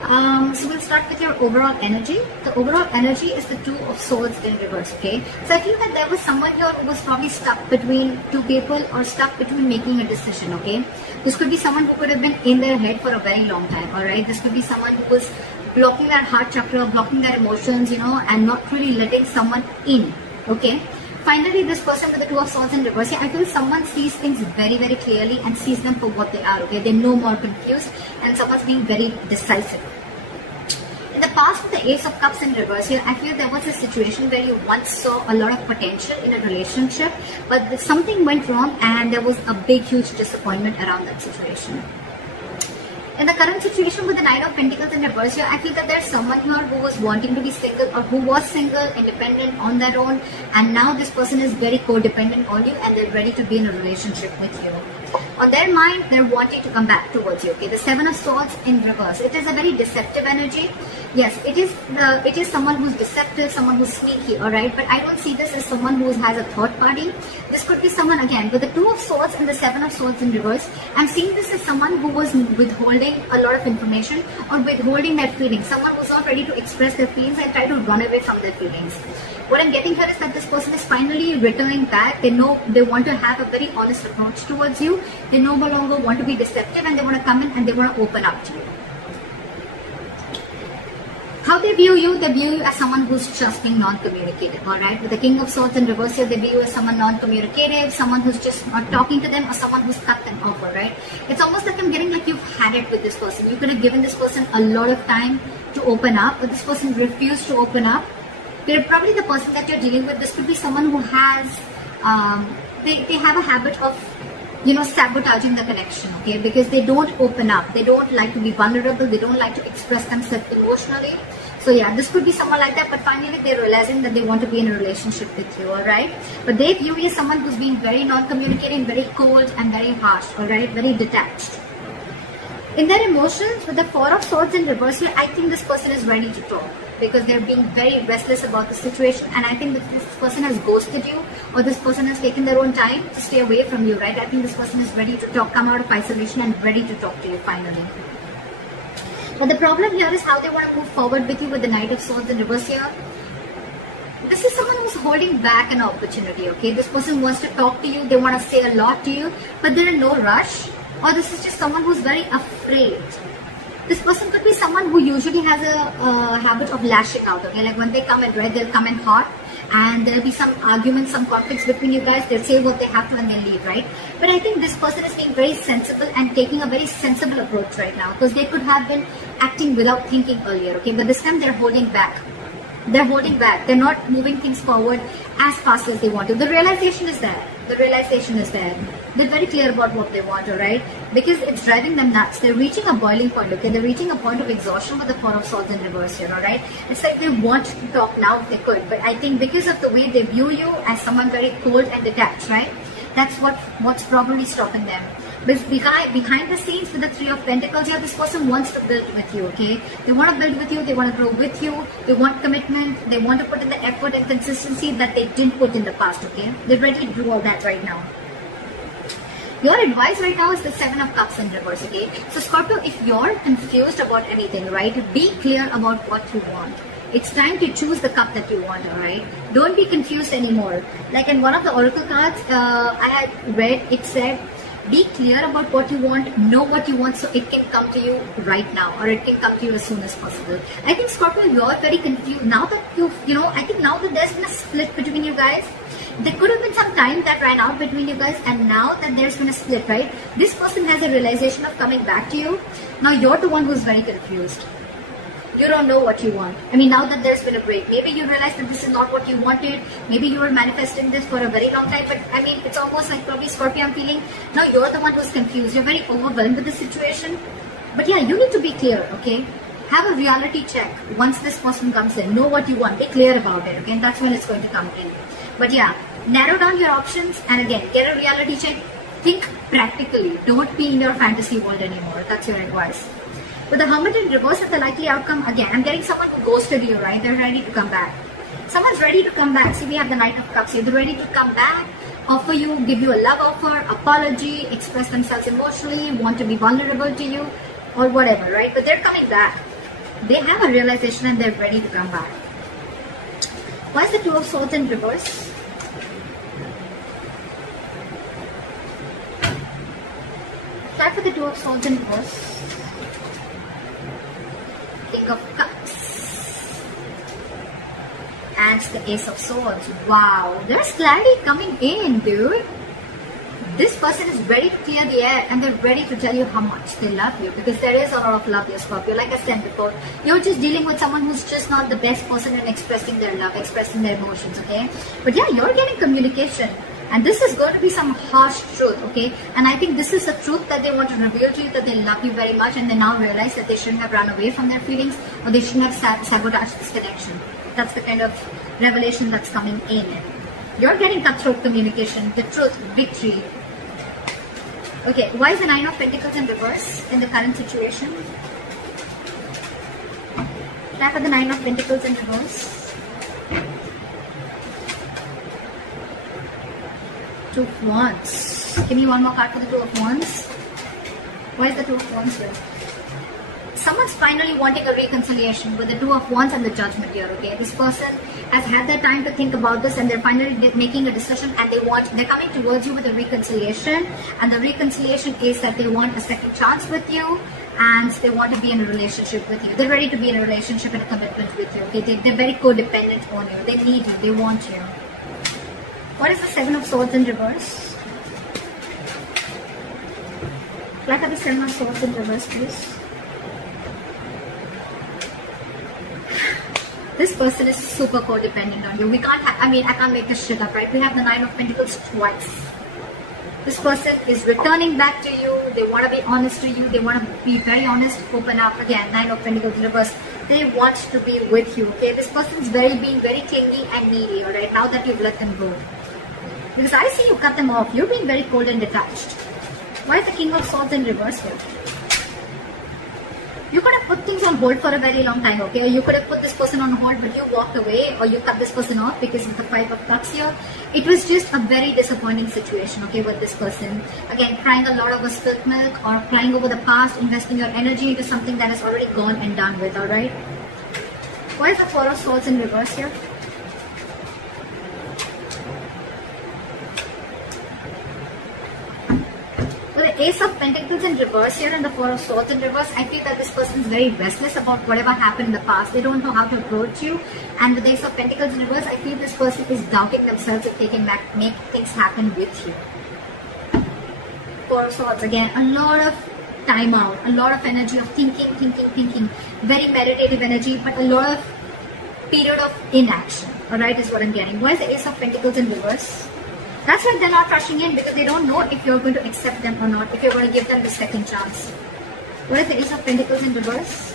So we'll start with your overall energy. The overall energy is the Two of Swords in reverse, okay? So I feel that there was someone here who was probably stuck between two people or stuck between making a decision, okay? This could be someone who could have been in their head for a very long time, alright? This could be someone who was blocking their heart chakra, blocking their emotions, and not really letting someone in, okay? Finally, this person with the Two of Swords in reverse, I feel someone sees things very, very clearly and sees them for what they are, okay? They're no more confused and someone's being very decisive. In the past, with the Ace of Cups in reverse here, I feel there was a situation where you once saw a lot of potential in a relationship, but something went wrong and there was a big, huge disappointment around that situation. In the current situation with the Nine of Pentacles in reverse here, I feel that there's someone here who was wanting to be single or who was single, independent on their own, and now this person is very codependent on you and they're ready to be in a relationship with you. On their mind, they're wanting to come back towards you, okay? The Seven of Swords in reverse. It is a very deceptive energy. Yes, it is someone who's deceptive, someone who's sneaky, alright? But I don't see this as someone who has a third party. This could be someone, again, with the Two of Swords and the Seven of Swords in reverse. I'm seeing this as someone who was withholding a lot of information or withholding their feelings. Someone who's not ready to express their feelings and try to run away from their feelings. What I'm getting here is that this person is finally returning back. They know they want to have a very honest approach towards you. They no longer want to be deceptive and they want to come in and they want to open up to you. How they view you as someone who's just being non-communicative, alright? With the King of Swords in reverse here, they view you as someone non-communicative, someone who's just not talking to them or someone who's cut them off, alright? It's almost like I'm getting like you've had it with this person. You could have given this person a lot of time to open up, but this person refused to open up. They're probably the person that you're dealing with. This could be someone who has, they have a habit of, sabotaging the connection, okay? Because they don't open up. They don't like to be vulnerable. They don't like to express themselves emotionally. So yeah, this could be someone like that, but finally they're realizing that they want to be in a relationship with you, alright? But they view you as someone who's being very non-communicating, very cold and very harsh, alright? Very detached. In their emotions, with the Four of Swords in reverse here, I think this person is ready to talk because they're being very restless about the situation, and I think that this person has ghosted you or this person has taken their own time to stay away from you, right? I think this person is ready to talk, come out of isolation and ready to talk to you finally. But the problem here is how they want to move forward with you with the Knight of Swords in reverse here. This is someone who's holding back an opportunity, okay? This person wants to talk to you, they want to say a lot to you, but they're in no rush. Or this is just someone who's very afraid. This person could be someone who usually has a habit of lashing out, okay? Like when they come in, right, they'll come in hot and there'll be some arguments, some conflicts between you guys. They'll say what they have to and they'll leave, right? But I think this person is being very sensible and taking a very sensible approach right now because they could have been acting without thinking earlier, okay? But this time they're holding back. They're holding back. They're not moving things forward as fast as they want to. The realization is there. The realization is there. They're very clear about what they want, alright? Because it's driving them nuts. They're reaching a boiling point, okay? They're reaching a point of exhaustion with the Four of Swords in reverse here, alright? It's like they want to talk now if they could. But I think because of the way they view you as someone very cold and detached, right? That's what's probably stopping them. But behind the scenes with the Three of Pentacles here, this person wants to build with you, okay? They want to build with you, they want to grow with you, they want commitment, they want to put in the effort and consistency that they didn't put in the past, okay? They're ready to do all that right now. Your advice right now is the Seven of Cups in reverse, okay? So Scorpio, if you're confused about anything, right, be clear about what you want. It's time to choose the cup that you want, alright? Don't be confused anymore. Like in one of the oracle cards I had read, it said, be clear about what you want, know what you want so it can come to you right now or it can come to you as soon as possible. I think Scorpio, you're very confused. Now that I think now that there's been a split between you guys, there could have been some time that ran out between you guys and now that there's been a split, right? This person has a realization of coming back to you. Now you're the one who's very confused. You don't know what you want. I mean, now that there's been a break, maybe you realize that this is not what you wanted. Maybe you were manifesting this for a very long time. But I mean, it's almost like probably Scorpio, I'm feeling, now you're the one who's confused. You're very overwhelmed with the situation. But yeah, you need to be clear, okay? Have a reality check once this person comes in. Know what you want. Be clear about it, okay? And that's when it's going to come in. But yeah, narrow down your options and again, get a reality check. Think practically. Don't be in your fantasy world anymore. That's your advice. With the Hermit in reverse and the likely outcome, again, I'm getting someone who ghosted you, right? They're ready to come back. Someone's ready to come back. See, we have the Knight of Cups here. They're ready to come back, offer you, give you a love offer, apology, express themselves emotionally, want to be vulnerable to you, or whatever, right? But they're coming back. They have a realization and they're ready to come back. Why is the Two of Swords in reverse? Try for the Two of Swords in reverse. King of Cups. And the Ace of Swords. Wow, there's clarity coming in, dude. This person is ready to clear the air and they're ready to tell you how much they love you, because there is a lot of love here, Scorpio. Like I said before, you're just dealing with someone who's just not the best person in expressing their love, expressing their emotions, okay? But yeah, you're getting communication. And this is going to be some harsh truth, okay? And I think this is a truth that they want to reveal to you, that they love you very much and they now realize that they shouldn't have run away from their feelings, or they shouldn't have sabotaged this connection. That's the kind of revelation that's coming in. You're getting cutthroat communication, the truth, victory. Okay, why is the Nine of Pentacles in reverse in the current situation? Try for the Nine of Pentacles in reverse. Two of Wands. Give me one more card for the Two of Wands. Why is the Two of Wands here? Someone's finally wanting a reconciliation with the Two of Wands and the Judgment here, okay? This person has had their time to think about this and they're finally making a decision, and they're coming towards you with a reconciliation, and the reconciliation is that they want a second chance with you and they want to be in a relationship with you. They're ready to be in a relationship and a commitment with you, okay? They're very codependent on you. They need you. They want you. What is the Seven of Swords in reverse? Look at the Seven of Swords in reverse, please. This person is super codependent on you. We can't I can't make this shit up, right? We have the Nine of Pentacles twice. This person is returning back to you. They want to be honest to you. They want to be very honest, open up. Again, Nine of Pentacles in reverse. They want to be with you, okay? This person is being very clingy and needy, alright? Now that you've let them go. Because I see you cut them off. You're being very cold and detached. Why is the King of Swords in reverse here? You could have put things on hold for a very long time, okay? You could have put this person on hold, but you walked away, or you cut this person off because of the Five of Cups here. It was just a very disappointing situation, okay, with this person. Again, crying a lot over spilt milk, or crying over the past, investing your energy into something that is already gone and done with, alright? Why is the Four of Swords in reverse here? The Ace of Pentacles in reverse here and the Four of Swords in reverse, I feel that this person is very restless about whatever happened in the past. They don't know how to approach you. And with the Ace of Pentacles in reverse, I feel this person is doubting themselves if they can make things happen with you. Four of Swords, again, a lot of time out, a lot of energy of thinking, very meditative energy, but a lot of period of inaction, alright, is what I'm getting. Why is the Ace of Pentacles in reverse? That's why they're not rushing in, because they don't know if you're going to accept them or not, if you're going to give them the second chance. What is the Ace of Pentacles in reverse?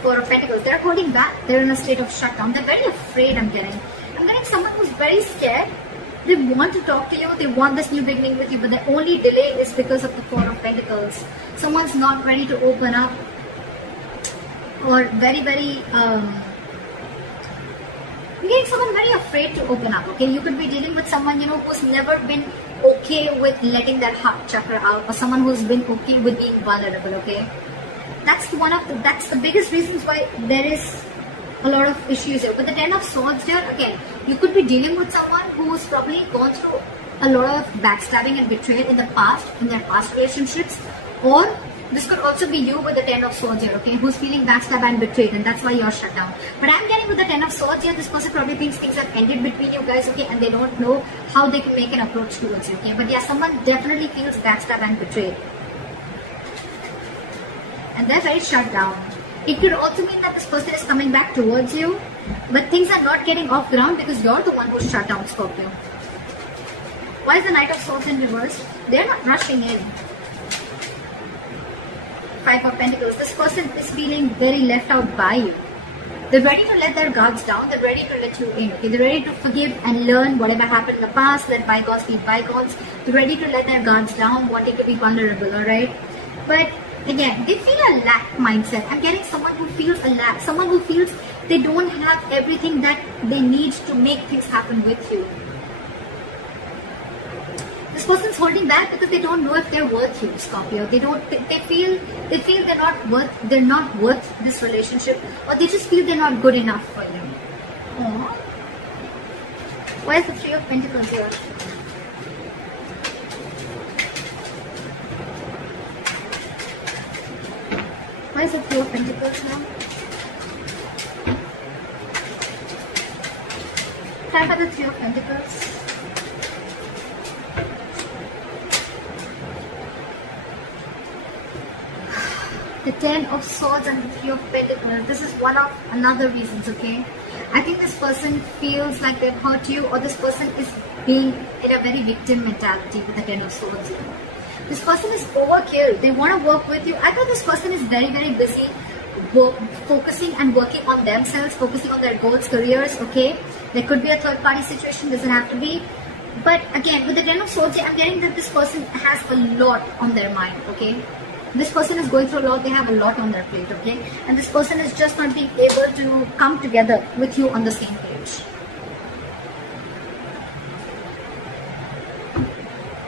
Four of Pentacles. They're holding back. They're in a state of shutdown. They're very afraid, I'm getting. I'm getting someone who's very scared. They want to talk to you. They want this new beginning with you, but the only delay is because of the Four of Pentacles. Someone's not ready to open up, or very you're getting someone very afraid to open up, okay? You could be dealing with someone, who's never been okay with letting their heart chakra out, or someone who's been okay with being vulnerable, okay? That's the biggest reasons why there is a lot of issues here. But the Ten of Swords here, again, you could be dealing with someone who's probably gone through a lot of backstabbing and betrayal in the past, in their past relationships, or this could also be you with the Ten of Swords here, okay, who's feeling backstabbed and betrayed, and that's why you're shut down. But I'm getting with the Ten of Swords here, this person probably thinks things have ended between you guys, okay, and they don't know how they can make an approach towards you, okay. But yeah, someone definitely feels backstabbed and betrayed. And they're very shut down. It could also mean that this person is coming back towards you, but things are not getting off ground because you're the one who's shut down, Scorpio. Why is the Knight of Swords in reverse? They're not rushing in. Five of Pentacles. This person is feeling very left out by you. They're ready to let their guards down. They're ready to let you in. Okay? They're ready to forgive and learn whatever happened in the past. Let bygones be bygones. They're ready to let their guards down, wanting to be vulnerable. Alright? But again, they feel a lack mindset. I'm getting someone who feels a lack. Someone who feels they don't have everything that they need to make things happen with you. This person's holding back because they don't know if they're worth you, Scorpio. They feel they're not worth this relationship, or they just feel they're not good enough for you. Aww. Why is the Three of Pentacles here? Why is the Three of Pentacles now? Clarify the Three of Pentacles. The Ten of Swords and the Three of Pentacles. This is one of another reasons, okay? I think this person feels like they've hurt you, or this person is being in a very victim mentality with the Ten of Swords here. This person is overkill. They want to work with you. I thought this person is very, very busy focusing and working on themselves, focusing on their goals, careers, okay? There could be a third party situation, doesn't have to be. But again, with the Ten of Swords, I'm getting that this person has a lot on their mind, okay? This person is going through a lot, they have a lot on their plate, okay? And this person is just not being able to come together with you on the same page.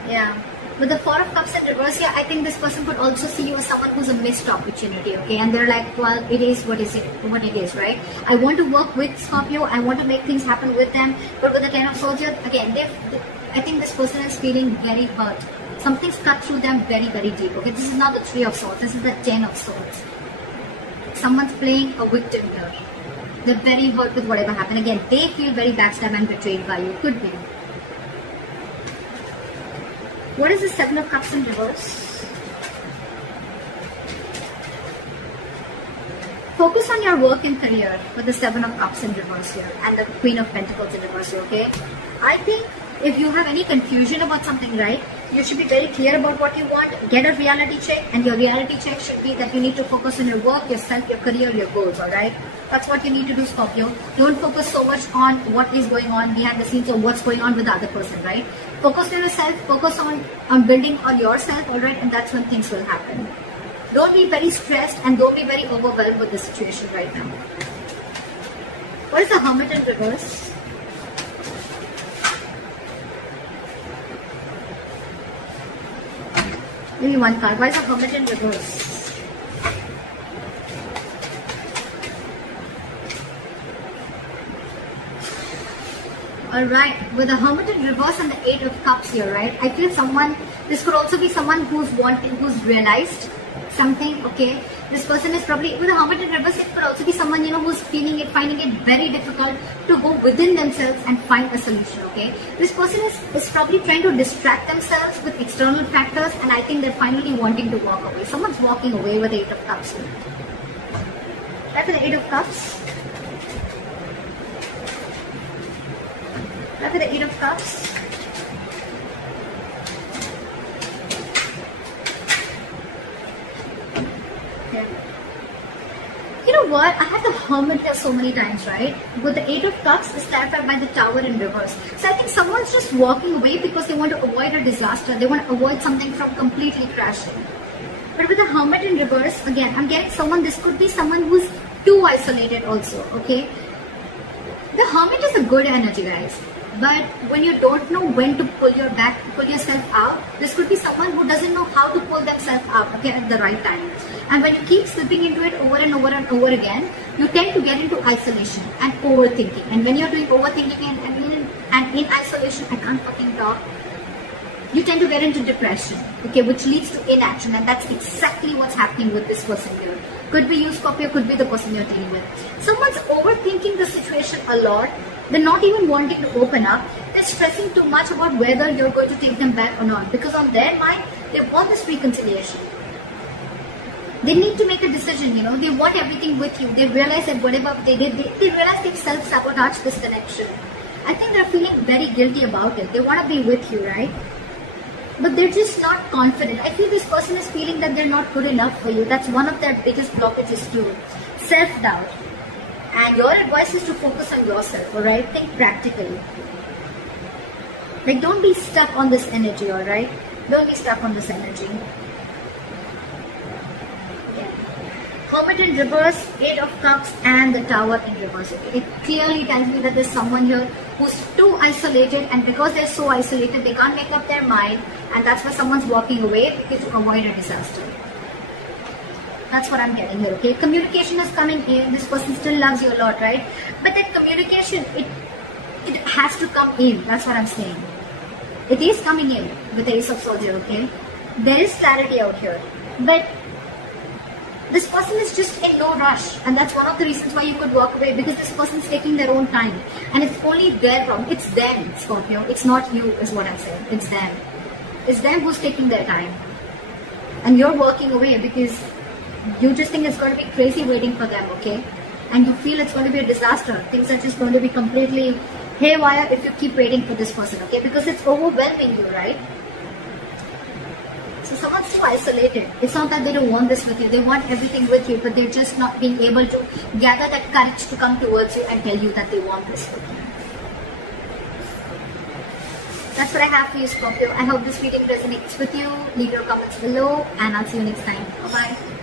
Yeah. With the Four of Cups in reverse here, I think this person could also see you as someone who's a missed opportunity, okay? And they're like, well, it is what it is, right? I want to work with Scorpio, I want to make things happen with them, but with the Ten of Swords here, again, I think this person is feeling very hurt. Something's cut through them very, very deep, okay? This is not the Three of Swords, this is the Ten of Swords. Someone's playing a victim here. They're very hurt with whatever happened. Again, they feel very backstabbed and betrayed by you. Could be. What is the Seven of Cups in reverse? Focus on your work and career with the Seven of Cups in reverse here and the Queen of Pentacles in reverse here, okay? I think if you have any confusion about something, right, you should be very clear about what you want. Get a reality check, and your reality check should be that you need to focus on your work, yourself, your career, your goals, alright? That's what you need to do, Scorpio. Don't focus so much on what is going on behind the scenes or what's going on with the other person, right? Focus on yourself, focus on building on yourself, alright? And that's when things will happen. Don't be very stressed and don't be very overwhelmed with the situation right now. What is the Hermit in reverse? Give me one card. Why is the Hermit in reverse? Alright, with the Hermit in reverse and the Eight of Cups here, right? I feel this could also be someone who's realized something, okay? This person is probably, with the Hermit in reverse, it could also be someone, who's finding it very difficult to go within themselves and find a solution, okay? This person is probably trying to distract themselves with external factors, and I think they're finally wanting to walk away. Someone's walking away with the Eight of Cups here. Right, for the Eight of Cups. Right, for the Eight of Cups. You know what? I have the Hermit here so many times, right? With the Eight of Cups is clarified by the Tower in reverse. So I think someone's just walking away because they want to avoid a disaster. They want to avoid something from completely crashing. But with the Hermit in reverse, again, I'm getting this could be someone who's too isolated also, okay? The Hermit is a good energy, guys. But when you don't know when to pull yourself out, this could be someone who doesn't know how to pull themselves out, okay, at the right time. And when you keep slipping into it over and over and over again, you tend to get into isolation and overthinking. And when you're doing overthinking and in isolation, I can't fucking talk, you tend to get into depression, okay, which leads to inaction. And that's exactly what's happening with this person here. Could be you, Scorpio, could be the person you're dealing with. Someone's overthinking the situation a lot. They're not even wanting to open up. They're stressing too much about whether you're going to take them back or not. Because on their mind, they want this reconciliation. They need to make a decision, They want everything with you. They realize that whatever they did, they realize they've self-sabotaged this connection. I think they're feeling very guilty about it. They want to be with you, right? But they're just not confident. I feel this person is feeling that they're not good enough for you. That's one of their biggest blockages too. Self-doubt. And your advice is to focus on yourself, alright? Think practically. Like, don't be stuck on this energy, alright? Don't be stuck on this energy. Yeah. Hermit in reverse, 8 of Cups, and the Tower in reverse. Okay? It clearly tells me that there's someone here who's too isolated, and because they're so isolated, they can't make up their mind, and that's why someone's walking away, because to avoid a disaster. That's what I'm getting here, okay? Communication is coming in. This person still loves you a lot, right? But that communication, it has to come in. That's what I'm saying. It is coming in with the Ace of Swords here, okay? There is clarity out here. But this person is just in no rush. And that's one of the reasons why you could walk away, because this person's taking their own time. And it's only their problem. It's them, Scorpio. It's not you, is what I'm saying. It's them. It's them who's taking their time. And you're walking away because you just think it's going to be crazy waiting for them, okay? And you feel it's going to be a disaster. Things are just going to be completely haywire if you keep waiting for this person, okay? Because it's overwhelming you, right? So someone's so isolated. It's not that they don't want this with you. They want everything with you, but they're just not being able to gather that courage to come towards you and tell you that they want this with you. That's what I have for you, Scorpio. I hope this reading resonates with you. Leave your comments below, and I'll see you next time. Bye-bye.